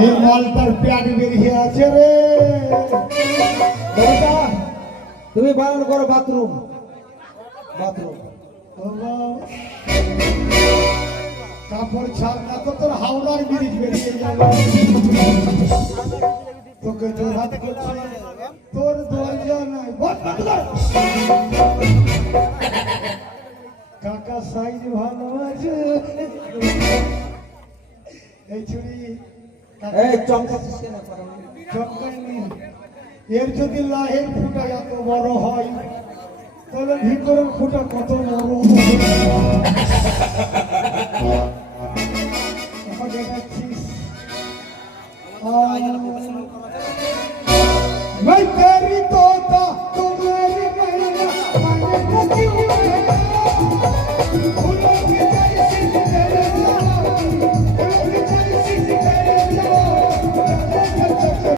এই মালটার পেট বেরিয়ে আছে রে। তুমি বারণ করো বাথরুম বাথরুম। কাপড় ছাড় না তো তোর হাওড়ার ব্রিজ বেরিয়ে যাবে। তোকে জোরহাত করছি, তোর দরজা নাই। কাকা সাইজ ভালো আছে। এই ছুরি চমকায়নি। এর যদি লাহের ফুটা এত বড় হয় তাহলে ভিতরের ফুটা কত বড় দেখাচ্ছিস। मैं तेरी तोता